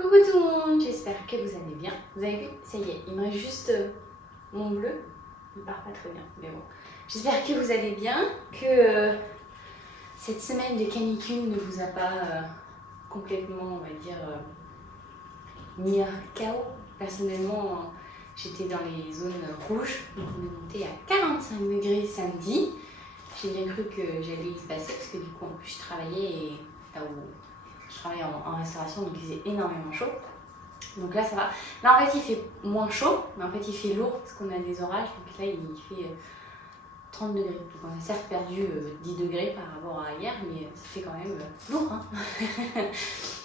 Coucou tout le monde, j'espère que vous allez bien. Vous avez vu, ça y est, il me reste juste mon bleu. Il part pas très bien, mais bon. J'espère que vous allez bien, que cette semaine de canicule ne vous a pas complètement, on va dire, mis à chaos. Personnellement, j'étais dans les zones rouges, donc on est monté à 45 degrés samedi. J'ai bien cru que j'allais y passer parce que du coup, en plus, je travaillais et là où je travaille en restauration, donc il faisait énormément chaud. Donc là, ça va. Là, en fait, il fait moins chaud, mais en fait, il fait lourd parce qu'on a des orages. Donc là, il fait 30 degrés. Donc on a certes perdu 10 degrés par rapport à hier, mais ça fait quand même lourd. Hein.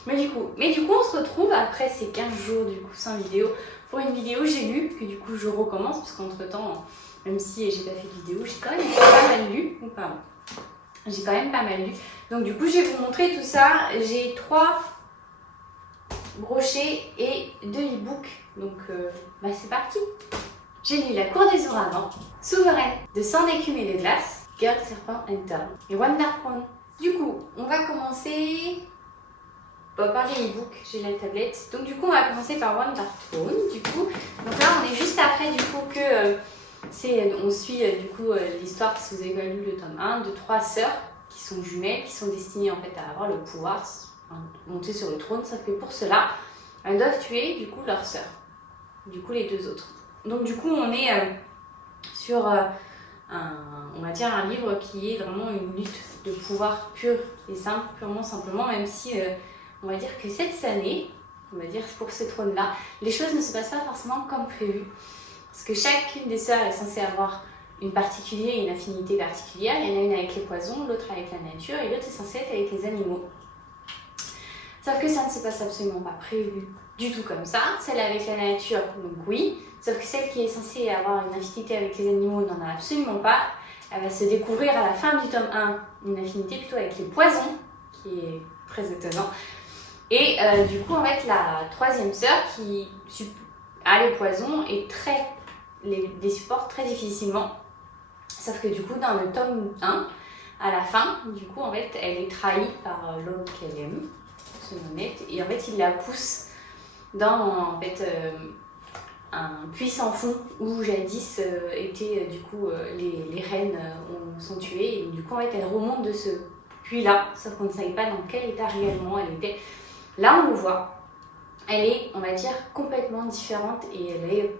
mais du coup, on se retrouve après ces 15 jours du coup sans vidéo pour une vidéo. J'ai lu que du coup, je recommence parce qu'entre-temps, même si j'ai pas fait de vidéo, j'ai quand même pas mal lu. Pardon. J'ai quand même pas mal lu. Donc du coup, je vais vous montrer tout ça. J'ai 3 brochets et 2 e-books. Donc c'est parti. J'ai lu La Cour des Ouragans, Souveraine, de Sang d'écume et de glace, Girl, Serpent and Thorn et Wonder Throne. Du coup, on va commencer par les e-books. J'ai la tablette. Donc du coup, on va commencer par Wonder Throne. Du coup, donc là, on est juste après du coup que on suit du coup l'histoire, si vous avez pas lu le tome 1, de 3 sœurs qui sont jumelles, qui sont destinées en fait à avoir le pouvoir, monter sur le trône, sauf que pour cela, elles doivent tuer du coup leur sœur, du coup les 2 autres. Donc du coup, on est sur on va dire un livre qui est vraiment une lutte de pouvoir pure et simple, purement simplement, même si on va dire que cette année, on va dire pour ce trône-là, les choses ne se passent pas forcément comme prévu. Parce que chacune des sœurs est censée avoir une affinité particulière. Il y en a une avec les poisons, l'autre avec la nature et l'autre est censée être avec les animaux. Sauf que ça ne se passe absolument pas prévu du tout comme ça. Celle avec la nature, donc oui. Sauf que celle qui est censée avoir une affinité avec les animaux n'en a absolument pas. Elle va se découvrir à la fin du tome 1 une affinité plutôt avec les poisons, qui est très étonnant. Et du coup, en fait, la 3e sœur qui a les poisons est les supporte très difficilement. Sauf que du coup, dans le tome 1, à la fin, du coup, en fait, elle est trahie par l'homme qu'elle aime, son honnête, et en fait, il la pousse dans un puits sans fond où jadis étaient du coup les reines sont tuées, et du coup, en fait, elle remonte de ce puits-là, sauf qu'on ne savait pas dans quel état réellement elle était. Là, on le voit, elle est, on va dire, complètement différente et elle est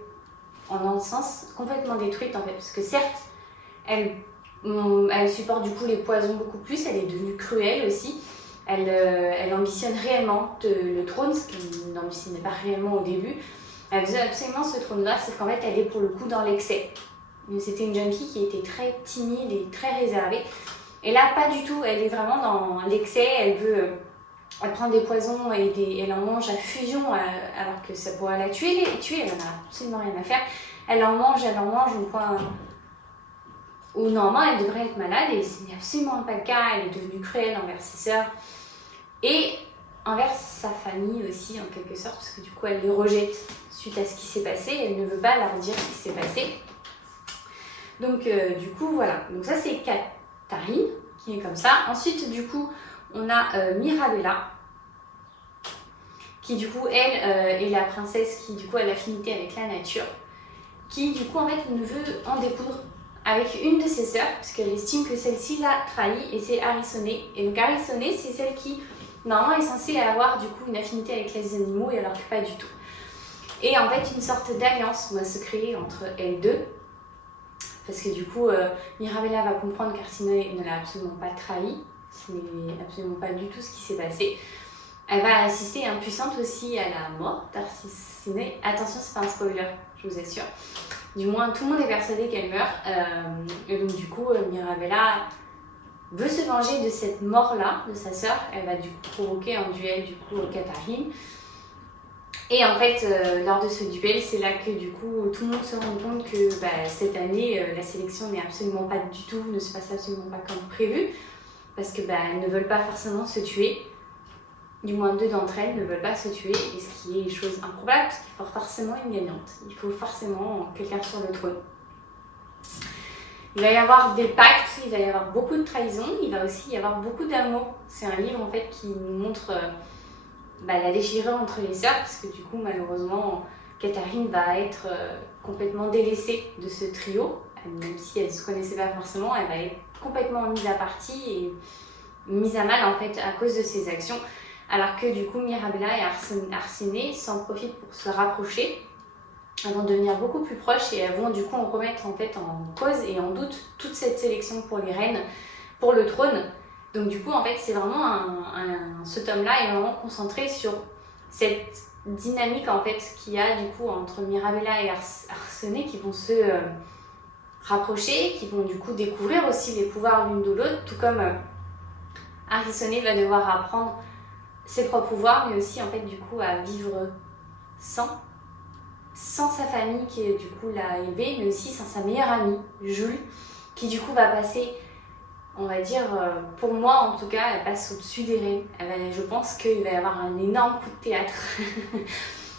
en un sens complètement détruite en fait, parce que certes elle supporte du coup les poisons beaucoup plus, elle est devenue cruelle aussi, elle ambitionne réellement le trône, ce qu'elle n'ambitionnait pas réellement au début. Elle veut absolument ce trône là, c'est qu'en fait elle est pour le coup dans l'excès. C'était une jeune fille qui était très timide et très réservée, et là pas du tout, elle est vraiment dans l'excès. Elle prend des poisons et elle en mange à fusion alors que ça pourrait la tuer, elle en a absolument rien à faire. Elle en mange au point où normalement elle devrait être malade et ce n'est absolument pas le cas. Elle est devenue cruelle envers ses sœurs et envers sa famille aussi en quelque sorte, parce que du coup elle les rejette suite à ce qui s'est passé, elle ne veut pas leur dire ce qui s'est passé. Donc du coup voilà, donc ça c'est Catherine qui est comme ça. Ensuite du coup on a Mirabella, qui du coup, elle est la princesse qui du coup a l'affinité avec la nature, qui du coup en fait ne veut en découdre avec une de ses sœurs, parce qu'elle estime que celle-ci l'a trahi, et c'est Harissonné. Et donc Harissonné, c'est celle qui normalement est censée avoir du coup une affinité avec les animaux, et alors que pas du tout. Et en fait, une sorte d'alliance va se créer entre elles deux, parce que du coup, Mirabella va comprendre qu'Harissonné ne l'a absolument pas trahi. Ce n'est absolument pas du tout ce qui s'est passé. Elle va assister impuissante aussi à la mort d'Harissonné. Attention, c'est pas un spoiler, je vous assure. Du moins, tout le monde est persuadé qu'elle meurt. Et donc du coup, Mirabella veut se venger de cette mort-là, de sa sœur. Elle va du coup provoquer un duel du coup Catherine. Et en fait, lors de ce duel, c'est là que du coup, tout le monde se rend compte que cette année, la sélection n'est absolument pas du tout, ne se passe absolument pas comme prévu. Parce que elles ne veulent pas forcément se tuer. Du moins 2 d'entre elles ne veulent pas se tuer, et ce qui est chose improbable, parce qu'il faut forcément une gagnante. Il faut forcément quelqu'un sur le trône. Il va y avoir des pactes, il va y avoir beaucoup de trahison, il va aussi y avoir beaucoup d'amour. C'est un livre en fait qui nous montre la déchirure entre les sœurs, parce que du coup, malheureusement, Catherine va être complètement délaissée de ce trio, même si elle ne se connaissait pas forcément, elle va être complètement mise à partie et mise à mal en fait à cause de ses actions, alors que du coup Mirabella et Arsène s'en profitent pour se rapprocher, elles vont devenir beaucoup plus proches et elles vont du coup remettre en fait en cause et en doute toute cette sélection pour les reines, pour le trône. Donc du coup en fait c'est vraiment ce tome-là est vraiment concentré sur cette dynamique en fait qu'il y a du coup entre Mirabella et Arsène qui vont se rapprocher, qui vont du coup découvrir aussi les pouvoirs l'une de l'autre, tout comme Arsène va devoir apprendre ses propres pouvoirs, mais aussi en fait du coup à vivre sans sa famille qui du coup l'a élevé, mais aussi sans sa meilleure amie, Jules, qui du coup va passer, on va dire, pour moi en tout cas, elle passe au-dessus des reines. Je pense qu'il va y avoir un énorme coup de théâtre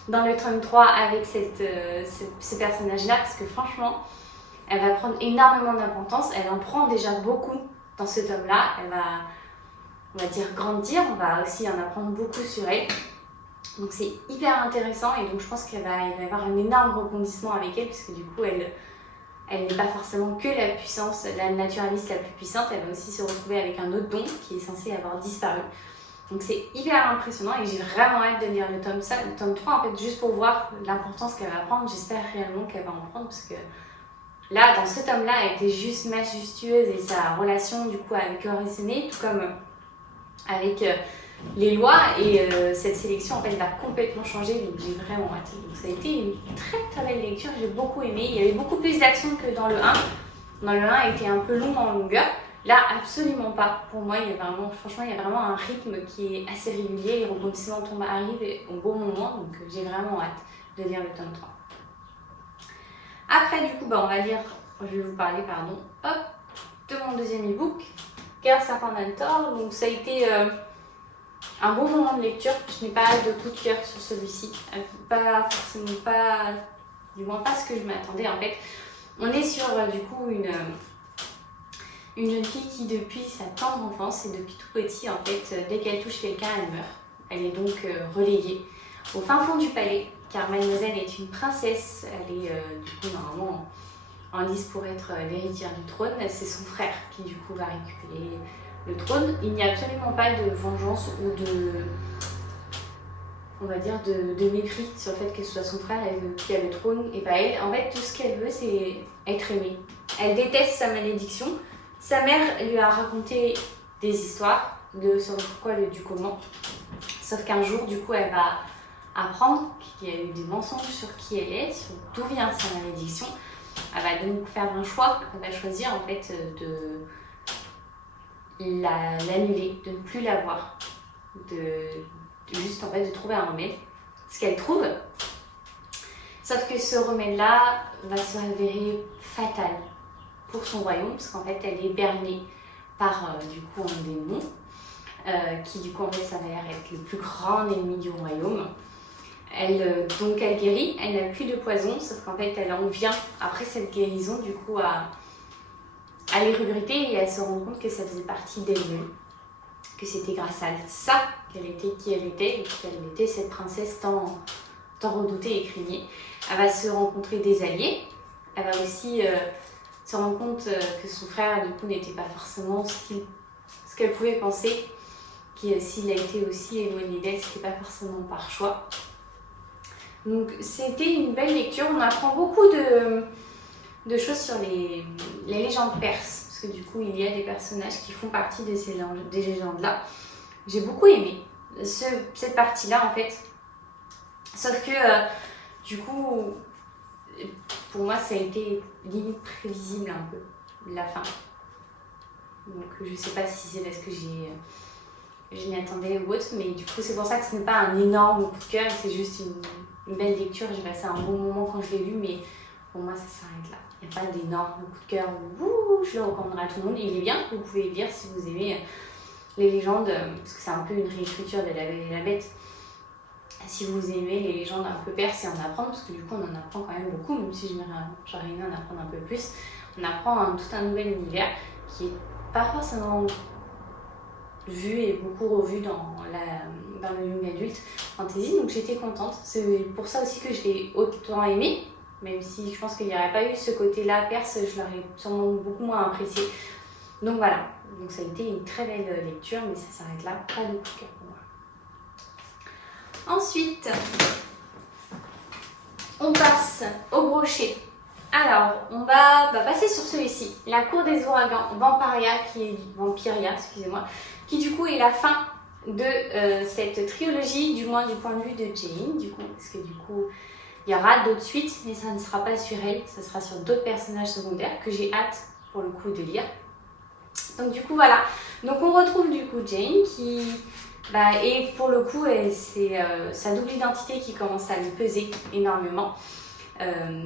dans le tome 3 avec ce personnage-là, parce que franchement, elle va prendre énormément d'importance, elle en prend déjà beaucoup dans ce tome-là, elle va, on va dire, grandir, on va aussi en apprendre beaucoup sur elle. Donc c'est hyper intéressant et donc je pense qu'il va y avoir un énorme rebondissement avec elle, parce que du coup elle n'est pas forcément que la puissance, la naturaliste la plus puissante, elle va aussi se retrouver avec un autre don qui est censé avoir disparu. Donc c'est hyper impressionnant et j'ai vraiment hâte de lire le tome 3 en fait, juste pour voir l'importance qu'elle va prendre. J'espère réellement qu'elle va en prendre, parce que là, dans ce tome-là, elle était juste majestueuse et sa relation du coup avec Arsène, tout comme avec les lois et cette sélection en fait va complètement changer, donc j'ai vraiment hâte. Donc ça a été une très très belle lecture, j'ai beaucoup aimé. Il y avait beaucoup plus d'action que dans le 1. Dans le 1 était un peu long en longueur, là absolument pas. Pour moi il y a vraiment un rythme qui est assez régulier, les rebondissements arrivent au bon moment, donc j'ai vraiment hâte de lire le tome 3. Après du coup on va lire, je vais vous parler de mon deuxième e-book, Girl Serpent Mentor. Donc ça a été un bon moment de lecture. Je n'ai pas de coup de cœur sur celui-ci, pas forcément, pas, du moins pas ce que je m'attendais en fait. On est sur du coup une jeune fille qui depuis sa tendre enfance et depuis tout petit en fait, dès qu'elle touche quelqu'un elle meurt. Elle est donc reléguée au fin fond du palais, car mademoiselle est une princesse. Elle est du coup normalement en lice pour être l'héritière du trône. C'est son frère qui du coup va récupérer le trône. Il n'y a absolument pas de vengeance ou de mépris sur le fait que ce soit son frère qui a le trône et pas elle. En fait, tout ce qu'elle veut, c'est être aimée. Elle déteste sa malédiction. Sa mère lui a raconté des histoires sur le pourquoi et du comment. Sauf qu'un jour, du coup, elle va apprendre qu'il y a eu des mensonges sur qui elle est, sur d'où vient sa malédiction. Elle va donc faire un choix. Elle va choisir en fait de l'annuler, de ne plus la voir, juste en fait de trouver un remède, ce qu'elle trouve. Sauf que ce remède-là va se révéler fatal pour son royaume, parce qu'en fait elle est bernée par du coup un démon qui du coup en fait s'avère être le plus grand ennemi du royaume. Donc elle guérit, elle n'a plus de poison, sauf qu'en fait elle en vient après cette guérison du coup à les regretter et elle se rend compte que ça faisait partie d'elle-même, que c'était grâce à ça qu'elle était qui elle était et qu'elle était cette princesse tant redoutée et craignée. Elle va se rencontrer des alliés, elle va aussi se rendre compte que son frère du coup n'était pas forcément ce qu'elle pouvait penser, s'il a été aussi éloigné d'elle, c'était pas forcément par choix. Donc c'était une belle lecture, on apprend beaucoup de choses sur les légendes perses, parce que du coup il y a des personnages qui font partie des légendes-là. J'ai beaucoup aimé cette partie-là en fait, sauf que du coup pour moi ça a été limite prévisible un peu, la fin. Donc je sais pas si c'est parce que je m'y attendais ou autre, mais du coup c'est pour ça que ce n'est pas un énorme coup de cœur, c'est juste une belle lecture. J'ai passé un bon moment quand je l'ai lu, mais pour moi ça s'arrête là. Il n'y a pas d'énorme coup de cœur où je le recommanderai à tout le monde. Il est bien, vous pouvez le lire si vous aimez les légendes, parce que c'est un peu une réécriture de La Belle et la Bête. Si vous aimez les légendes un peu perses et en apprendre, parce que du coup on en apprend quand même beaucoup, même si j'aurais aimé en apprendre un peu plus. On apprend tout un nouvel univers qui est pas forcément vu et beaucoup revu dans dans le young adulte fantasy, donc j'étais contente. C'est pour ça aussi que je l'ai autant aimé, même si je pense qu'il n'y aurait pas eu ce côté-là perse, je l'aurais sûrement beaucoup moins apprécié. Donc voilà, donc ça a été une très belle lecture, mais ça s'arrête là, pas de coup de cœur pour moi. Ensuite, on passe au brochet. Alors, on va passer sur celui-ci, La Cour des Ouragans, Vampiria, excusez-moi, qui du coup est la fin de cette trilogie, du moins du point de vue de Jane, du coup, parce que du coup, il y aura d'autres suites, mais ça ne sera pas sur elle, ça sera sur d'autres personnages secondaires que j'ai hâte pour le coup de lire. Donc du coup, voilà. Donc on retrouve du coup Jane qui... et pour le coup, c'est sa double identité qui commence à lui peser énormément.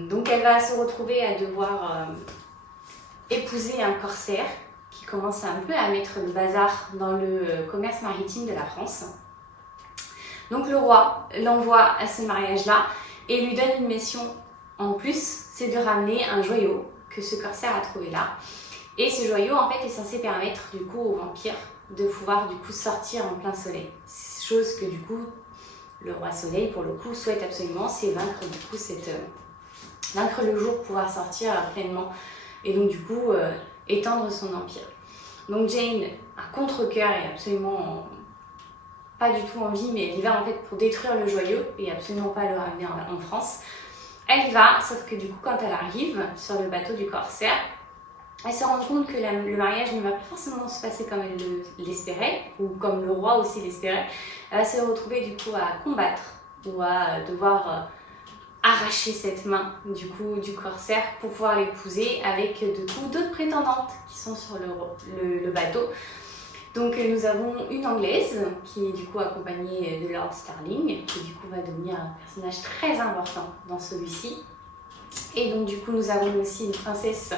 Donc elle va se retrouver à devoir épouser un corsaire qui commence un peu à mettre le bazar dans le commerce maritime de la France. Donc le roi l'envoie à ce mariage-là et lui donne une mission en plus, c'est de ramener un joyau que ce corsaire a trouvé là. Et ce joyau en fait est censé permettre du coup aux vampires de pouvoir du coup sortir en plein soleil. Chose que du coup le roi soleil pour le coup souhaite absolument, c'est vaincre du coup vaincre le jour, pouvoir sortir pleinement et donc du coup étendre son empire. Donc Jane, à contre-cœur et absolument pas du tout envie, mais elle y va en fait pour détruire le joyau et absolument pas le ramener en France. Elle y va, sauf que du coup quand elle arrive sur le bateau du corsaire, elle se rend compte que le mariage ne va pas forcément se passer comme elle l'espérait, ou comme le roi aussi l'espérait. Elle va se retrouver du coup à combattre, ou à devoir arracher cette main du coup du corsaire pour pouvoir l'épouser avec du coup d'autres prétendantes qui sont sur le bateau. Donc nous avons une anglaise qui est du coup accompagnée de Lord Starling, qui du coup va devenir un personnage très important dans celui-ci. Et donc du coup nous avons aussi une princesse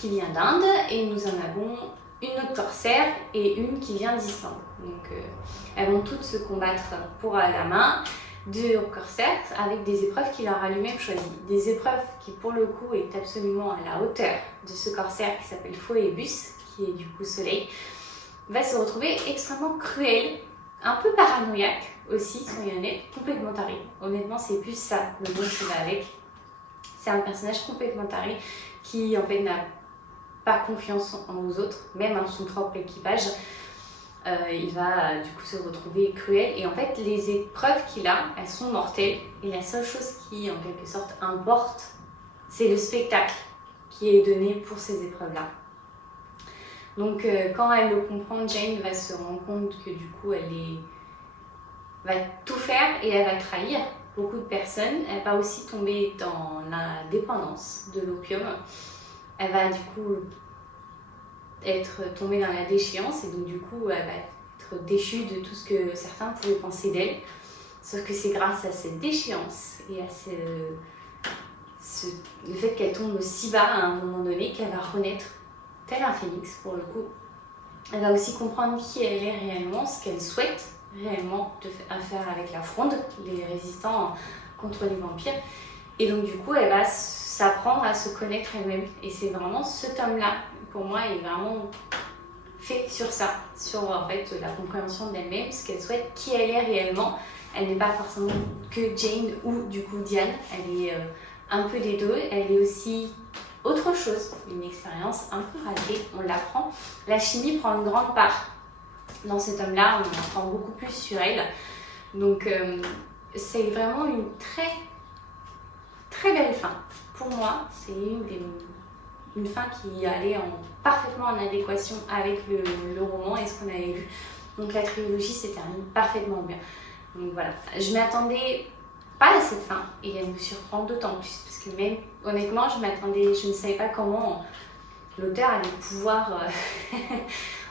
qui vient d'Inde et nous en avons une autre corsaire et une qui vient d'Islande. Donc elles vont toutes se combattre pour la main de corsaire avec des épreuves qu'il aura lui-même choisies. Des épreuves qui pour le coup est absolument à la hauteur de ce corsaire qui s'appelle Phoebus, qui est du coup soleil, va se retrouver extrêmement cruel, un peu paranoïaque aussi, soyons honnêtes, complètement taré. Honnêtement c'est plus ça le mot qui va avec. C'est un personnage complètement taré qui en fait n'a pas confiance aux autres, même en son propre équipage. Il va du coup se retrouver cruel et en fait les épreuves qu'il a, elles sont mortelles et la seule chose qui en quelque sorte importe, c'est le spectacle qui est donné pour ces épreuves-là. Donc quand elle le comprend, Jane va se rendre compte que du coup va tout faire et elle va trahir beaucoup de personnes. Elle va aussi tomber dans la dépendance de l'opium. Elle va du coup être tombée dans la déchéance et donc du coup elle va être déchue de tout ce que certains pouvaient penser d'elle. Sauf que c'est grâce à cette déchéance et à le fait qu'elle tombe si bas à un moment donné qu'elle va renaître tel un phénix pour le coup. Elle va aussi comprendre qui elle est réellement, ce qu'elle souhaite réellement faire avec la Fronde, les résistants contre les vampires. Et donc du coup elle va s'apprendre à se connaître elle-même. Et c'est vraiment ce tome-là, pour moi, est vraiment fait sur ça, sur en fait la compréhension d'elle-même, ce qu'elle souhaite, qui elle est réellement. Elle n'est pas forcément que Jane ou du coup Diane, elle est un peu des deux. Elle est aussi autre chose, une expérience un peu ratée, on l'apprend. La chimie prend une grande part dans cet homme-là, on apprend beaucoup plus sur elle. Donc c'est vraiment une très très belle fin. Pour moi, c'est une fin qui allait parfaitement en adéquation avec le roman et ce qu'on avait lu. Donc la trilogie se termine parfaitement bien. Donc voilà, je m'attendais pas à cette fin et elle me surprend d'autant plus parce que même honnêtement je ne savais pas comment l'auteur allait pouvoir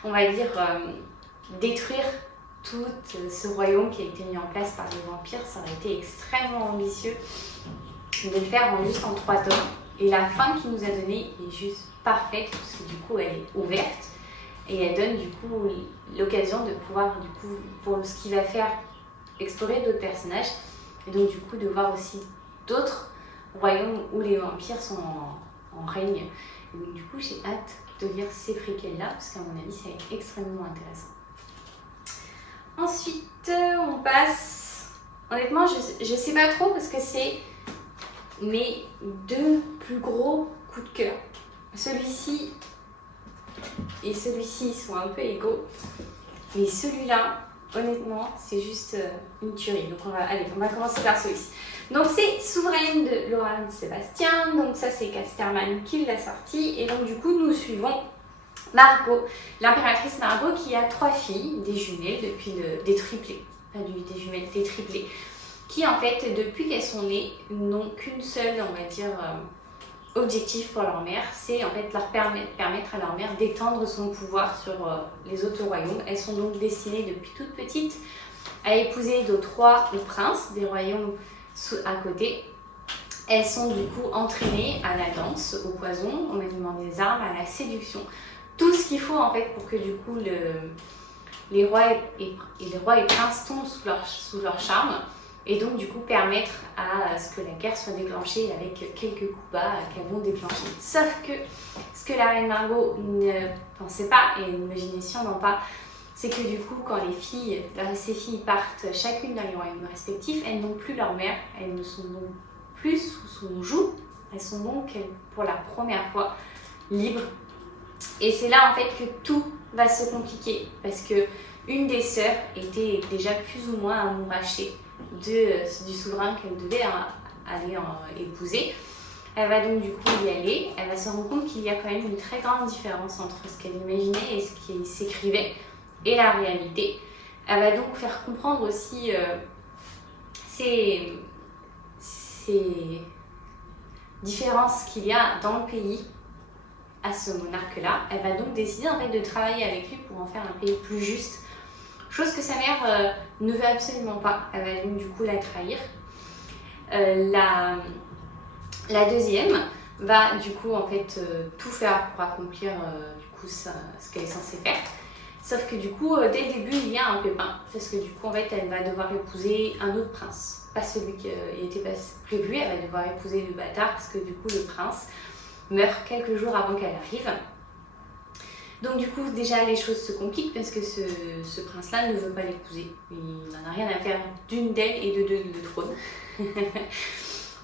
on va dire détruire tout ce royaume qui a été mis en place par les vampires. Ça aurait été extrêmement ambitieux de le faire juste en 3 tomes et la fin qu'il nous a donnée est juste parfaite parce que du coup elle est ouverte et elle donne du coup l'occasion de pouvoir du coup pour ce qu'il va faire explorer d'autres personnages et donc du coup de voir aussi d'autres royaumes où les vampires sont en règne. Et donc du coup j'ai hâte de lire ces préquels là parce qu'à mon avis c'est extrêmement intéressant. Ensuite, on passe... Honnêtement, je sais pas trop parce que c'est mes 2 plus gros coups de cœur. Celui-ci et celui-ci sont un peu égaux. Mais celui-là, honnêtement, c'est juste une tuerie. Donc on va commencer par celui-ci. Donc c'est Souveraine de Laurent Sébastien. Donc ça c'est Casterman qui l'a sorti. Et donc du coup nous suivons Margot, l'impératrice Margot qui a 3 filles, des jumelles depuis des triplés. Pas des jumelles, des triplés. Qui en fait depuis qu'elles sont nées n'ont qu'une seule, on va dire, objectif pour leur mère. C'est en fait leur permettre à leur mère d'étendre son pouvoir sur les autres royaumes. Elles sont donc destinées depuis toute petite à épouser d'autres rois ou princes des royaumes à côté. Elles sont du coup entraînées à la danse, au poison, au maniement des armes, à la séduction. Tout ce qu'il faut en fait pour que du coup les rois et princes tombent sous leur charme et donc du coup permettre à ce que la guerre soit déclenchée avec quelques coups bas qu'elles vont déclencher. Sauf que ce que la reine Margot ne pensait pas et n'imaginait sûrement pas, c'est que du coup, quand ces filles partent chacune dans les royaumes respectifs, elles n'ont plus leur mère, elles ne sont donc plus sous son joug, elles sont donc pour la première fois libres. Et c'est là en fait que tout va se compliquer parce que une des sœurs était déjà plus ou moins amourachée du souverain qu'elle devait aller épouser. Elle va donc du coup y aller, elle va se rendre compte qu'il y a quand même une très grande différence entre ce qu'elle imaginait et ce qui s'écrivait et la réalité. Elle va donc faire comprendre aussi ces différences qu'il y a dans le pays à ce monarque-là. Elle va donc décider en fait de travailler avec lui pour en faire un pays plus juste. Chose que sa mère ne veut absolument pas. Elle va donc du coup la trahir. La deuxième va du coup en fait tout faire pour accomplir du coup ce qu'elle est censée faire. Sauf que du coup, dès le début, il y a un pépin. Parce que du coup, en fait, elle va devoir épouser un autre prince. Pas celui qui était prévu, elle va devoir épouser le bâtard parce que du coup, le prince meurt quelques jours avant qu'elle arrive. Donc du coup, déjà, les choses se compliquent parce que ce prince-là ne veut pas l'épouser. Il n'en a rien à faire d'une d'elle et de deux de trône.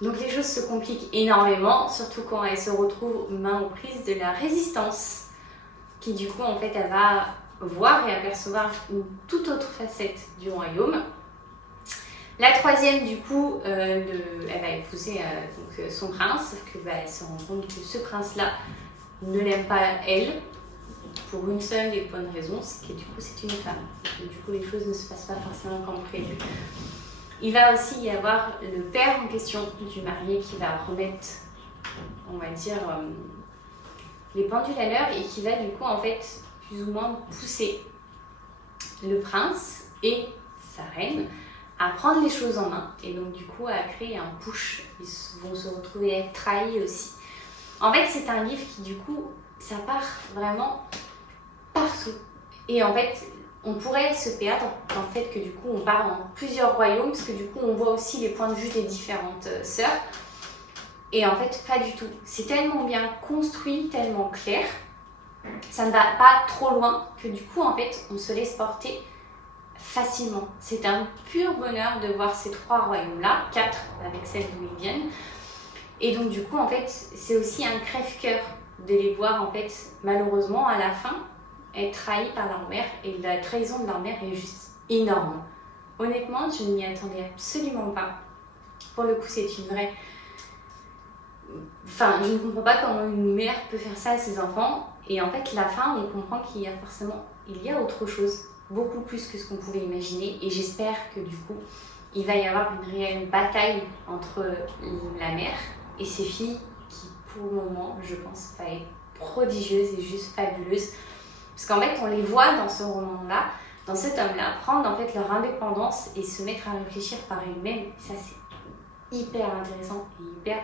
Donc les choses se compliquent énormément, surtout quand elle se retrouve main aux prises de la résistance. Qui du coup, en fait, elle va voir et apercevoir une toute autre facette du royaume. La troisième, du coup, elle va épouser donc, son prince, sauf que elle se rend compte que ce prince-là ne l'aime pas elle, pour une seule et bonne raison, c'est que du coup c'est une femme. Et du coup les choses ne se passent pas forcément comme prévu. Il va aussi y avoir le père en question du marié qui va remettre, on va dire, les pendules à l'heure et qui va du coup en fait plus ou moins pousser le prince et sa reine à prendre les choses en main et donc du coup à créer un push. Ils vont se retrouver à être trahis aussi. En fait c'est un livre qui du coup ça part vraiment partout et en fait on pourrait se perdre dans le fait que du coup on part en plusieurs royaumes parce que du coup on voit aussi les points de vue des différentes sœurs. Et en fait, pas du tout. C'est tellement bien construit, tellement clair, ça ne va pas trop loin que du coup, en fait, on se laisse porter facilement. C'est un pur bonheur de voir ces 3 royaumes-là, 4 avec celle d'où ils viennent. Et donc, du coup, en fait, c'est aussi un crève-cœur de les voir, en fait, malheureusement, à la fin, être trahis par leur mère. Et la trahison de leur mère est juste énorme. Honnêtement, je n'y attendais absolument pas. Pour le coup, c'est une vraie... Enfin, je ne comprends pas comment une mère peut faire ça à ses enfants. Et en fait, la fin, on comprend qu'il y a autre chose, beaucoup plus que ce qu'on pouvait imaginer. Et j'espère que du coup, il va y avoir une réelle bataille entre la mère et ses filles, qui pour le moment, je pense, va être prodigieuse et juste fabuleuse. Parce qu'en fait, on les voit dans ce roman-là, dans cet homme-là, prendre en fait leur indépendance et se mettre à réfléchir par elles-mêmes. Ça, c'est hyper intéressant et hyper...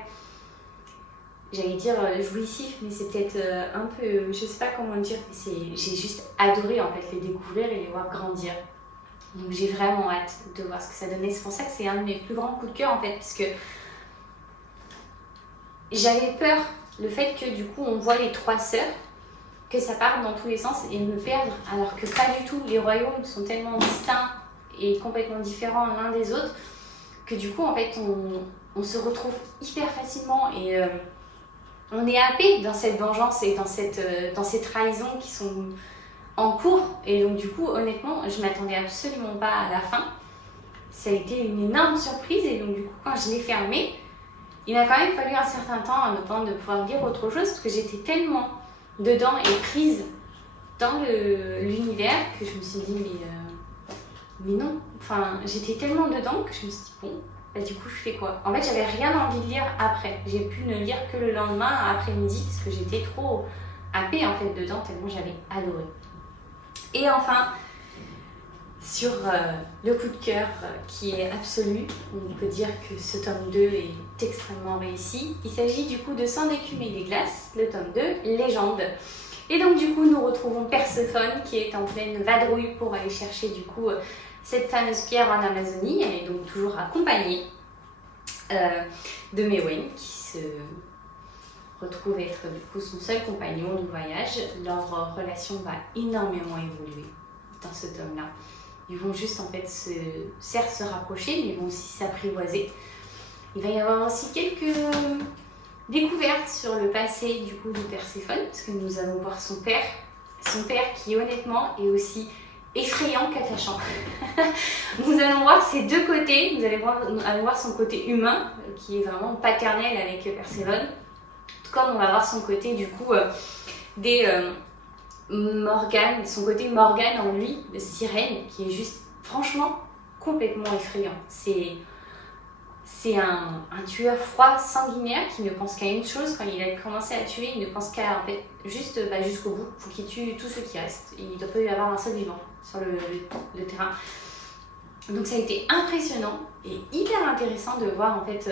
J'allais dire jouissif, mais c'est peut-être un peu, je sais pas comment le dire, mais j'ai juste adoré en fait les découvrir et les voir grandir. Donc j'ai vraiment hâte de voir ce que ça donne. C'est pour ça que c'est un de mes plus grands coups de cœur en fait, parce que j'avais peur, le fait que du coup on voit les 3 sœurs, que ça parte dans tous les sens et me perdre, alors que pas du tout, les royaumes sont tellement distincts et complètement différents l'un des autres, que du coup en fait on se retrouve hyper facilement et on est happé dans cette vengeance et dans ces trahisons qui sont en cours. Et donc du coup honnêtement je m'attendais absolument pas à la fin. Ça a été une énorme surprise et donc du coup quand je l'ai fermé, il m'a quand même fallu un certain temps avant de pouvoir lire autre chose parce que j'étais tellement dedans et prise dans l'univers que je me suis dit mais non, enfin j'étais tellement dedans que je me suis dit bon, bah, du coup je fais quoi? En fait j'avais rien envie de lire après, j'ai pu ne lire que le lendemain après-midi parce que j'étais trop happée en fait dedans tellement j'avais adoré. Et enfin sur le coup de cœur qui est absolu, on peut dire que ce tome 2 est extrêmement réussi. Il s'agit du coup de Sans écume et des glaces, le tome 2, Légende. Et donc du coup nous retrouvons Perséphone qui est en pleine vadrouille pour aller chercher du coup cette fameuse pierre en Amazonie. Elle est donc toujours accompagnée de Mewen qui se retrouve être du coup son seul compagnon du voyage. Leur relation va énormément évoluer dans ce tome-là. Ils vont juste en fait certes se rapprocher, mais ils vont aussi s'apprivoiser. Il va y avoir aussi quelques découvertes sur le passé du coup de Perséphone, parce que nous allons voir son père qui honnêtement est aussi effrayant qu'attachant. Nous allons voir ses deux côtés, nous allons voir son côté humain, qui est vraiment paternel avec Perséphone, tout comme on va voir son côté du coup Morgane, son côté Morgane en lui, de sirène, qui est juste franchement complètement effrayant. C'est un tueur froid, sanguinaire, qui ne pense qu'à une chose. Quand il a commencé à tuer, il ne pense qu'à en fait, juste jusqu'au bout. Il faut qu'il tue tous ceux qui restent. Il ne doit pas y avoir un seul vivant sur le terrain. Donc ça a été impressionnant et hyper intéressant de voir en fait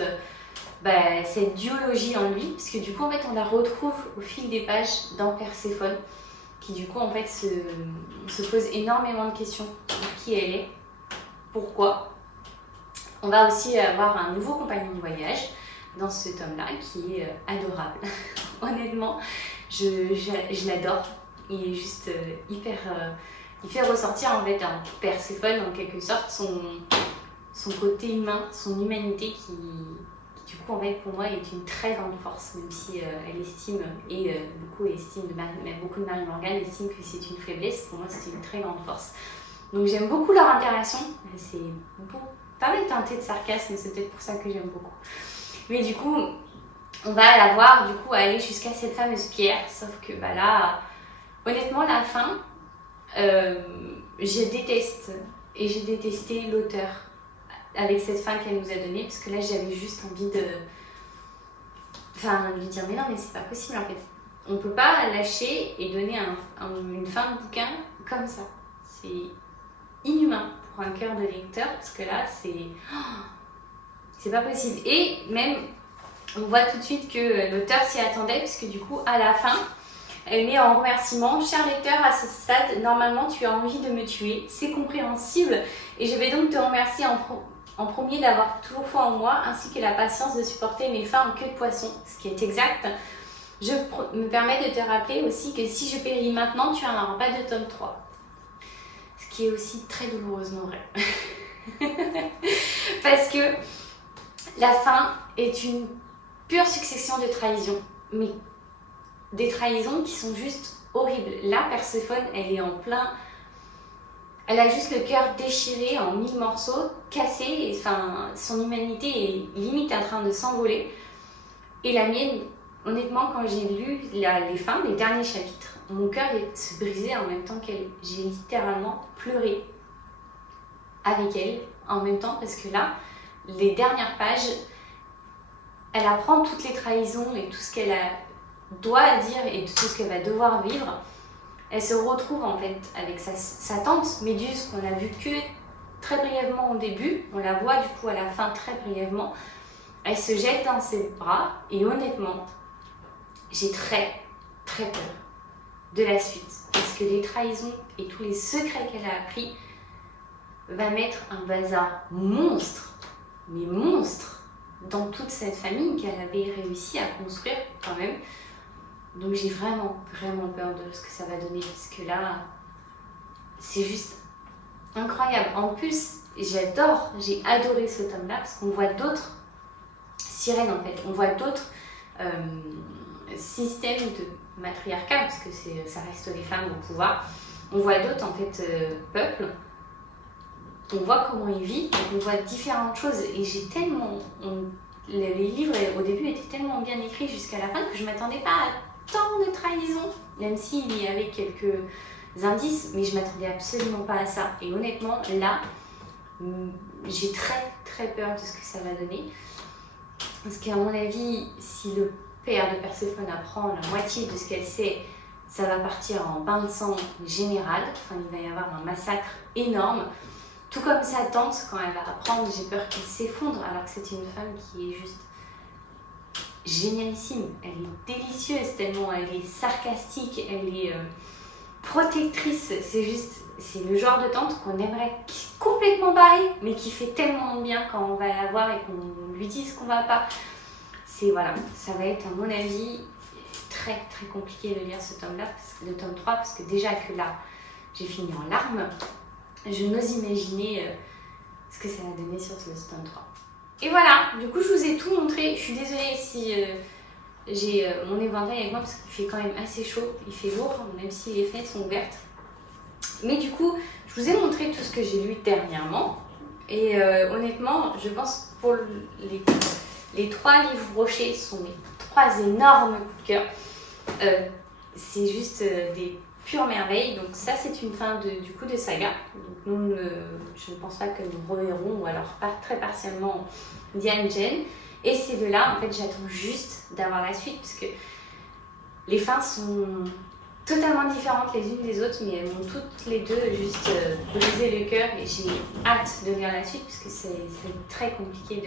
cette duologie en lui, parce que du coup en fait on la retrouve au fil des pages dans Perséphone, qui du coup en fait se pose énormément de questions sur qui elle est, pourquoi. On va aussi avoir un nouveau compagnon de voyage dans ce tome-là qui est adorable. Honnêtement, je l'adore. Il est juste hyper... il fait ressortir en fait un Perséphone en quelque sorte son côté humain, son humanité qui du coup en fait pour moi est une très grande force, même si elle estime et beaucoup de Marie-Morgane estiment que c'est une faiblesse. Pour moi c'est une très grande force. Donc j'aime beaucoup leur interaction. C'est pas mal teinté de sarcasme, c'est peut-être pour ça que j'aime beaucoup. Mais du coup on va la voir du coup aller jusqu'à cette fameuse pierre, sauf que là honnêtement la fin je déteste et j'ai détesté l'auteur avec cette fin qu'elle nous a donnée, parce que là j'avais juste envie de lui dire mais non mais c'est pas possible en fait, on peut pas lâcher et donner une fin de bouquin comme ça, c'est inhumain pour un cœur de lecteur, parce que là c'est pas possible. Et même on voit tout de suite que l'auteur s'y attendait, puisque du coup à la fin elle met en remerciement: cher lecteur, à ce stade normalement tu as envie de me tuer, c'est compréhensible et je vais donc te remercier en premier d'avoir toujours foi en moi, ainsi que la patience de supporter mes fins en queue de poisson, ce qui est exact. Je me permets de te rappeler aussi que si je péris maintenant, tu n'en auras pas de tome 3. Ce qui est aussi très douloureusement vrai. Parce que la fin est une pure succession de trahisons, mais des trahisons qui sont juste horribles. Là, Perséphone, elle est en plein... Elle a juste le cœur déchiré en 1000 morceaux, cassé, son humanité est limite en train de s'envoler. Et la mienne, honnêtement, quand j'ai lu les fins, les derniers chapitres, mon cœur se brisait en même temps qu'elle. J'ai littéralement pleuré avec elle en même temps, parce que là, les dernières pages, elle apprend toutes les trahisons et tout ce qu'elle doit dire et tout ce qu'elle va devoir vivre. Elle se retrouve en fait avec sa tante Méduse, qu'on a vue que très brièvement au début. On la voit du coup à la fin très brièvement. Elle se jette dans ses bras et honnêtement, j'ai très très peur de la suite. Parce que les trahisons et tous les secrets qu'elle a appris va mettre un bazar monstre, mais monstre, dans toute cette famille qu'elle avait réussi à construire quand même. Donc j'ai vraiment, vraiment peur de ce que ça va donner, parce que là, c'est juste incroyable. En plus, j'ai adoré ce tome-là parce qu'on voit d'autres sirènes en fait. On voit d'autres systèmes de matriarcat, parce que ça reste les femmes au pouvoir. On voit d'autres en fait peuples. On voit comment ils vivent, donc on voit différentes choses. Et les livres au début étaient tellement bien écrits jusqu'à la fin que je ne m'attendais pas à tant de trahison, même s'il y avait quelques indices, mais je ne m'attendais absolument pas à ça. Et honnêtement, là, j'ai très très peur de ce que ça va donner. Parce qu'à mon avis, si le père de Perséphone apprend la moitié de ce qu'elle sait, ça va partir en bain de sang général. Enfin, il va y avoir un massacre énorme. Tout comme sa tante, quand elle va apprendre, j'ai peur qu'elle s'effondre, alors que c'est une femme qui est juste génialissime. Elle est délicieuse tellement, elle est sarcastique, elle est protectrice. C'est le genre de tante qu'on aimerait complètement barrer, mais qui fait tellement de bien quand on va la voir et qu'on lui dit ce qu'on va pas. Voilà, ça va être à mon avis très très compliqué de lire ce tome-là, le tome 3, parce que déjà que là, j'ai fini en larmes. Je n'ose imaginer ce que ça va donner surtout ce tome 3. Et voilà, du coup je vous ai tout montré. Je suis désolée si j'ai mon éventail avec moi parce qu'il fait quand même assez chaud. Il fait lourd, même si les fenêtres sont ouvertes. Mais du coup, je vous ai montré tout ce que j'ai lu dernièrement. Et honnêtement, je pense pour les 3 livres brochés sont mes 3 énormes coups de cœur. C'est juste des pure merveille. Donc ça, c'est une fin du coup de saga. Donc je ne pense pas que nous reverrons, ou alors très partiellement, Diane Jane. Et ces deux-là, en fait, j'attends juste d'avoir la suite, parce que les fins sont totalement différentes les unes des autres, mais elles m'ont toutes les deux juste brisé le cœur, et j'ai hâte de lire la suite, parce que c'est très compliqué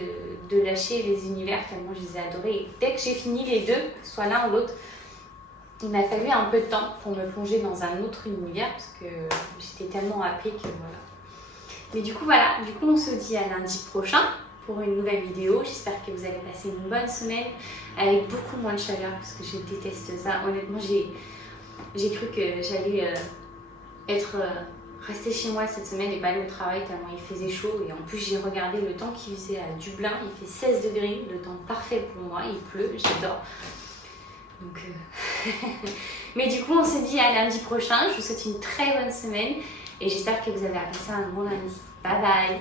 de lâcher les univers, tellement je les ai adorés. Et dès que j'ai fini les deux, que ce soit l'un ou l'autre, il m'a fallu un peu de temps pour me plonger dans un autre univers, parce que j'étais tellement happée que voilà. Mais du coup, voilà, on se dit à lundi prochain pour une nouvelle vidéo. J'espère que vous allez passer une bonne semaine avec beaucoup moins de chaleur, parce que je déteste ça. Honnêtement, j'ai cru que j'allais rester chez moi cette semaine et pas aller au travail tellement il faisait chaud. Et en plus, j'ai regardé le temps qu'il faisait à Dublin, il fait 16 degrés, le temps parfait pour moi, il pleut, j'adore. Donc, mais du coup, on se dit à lundi prochain. Je vous souhaite une très bonne semaine et j'espère que vous avez passé un bon lundi. Bye bye!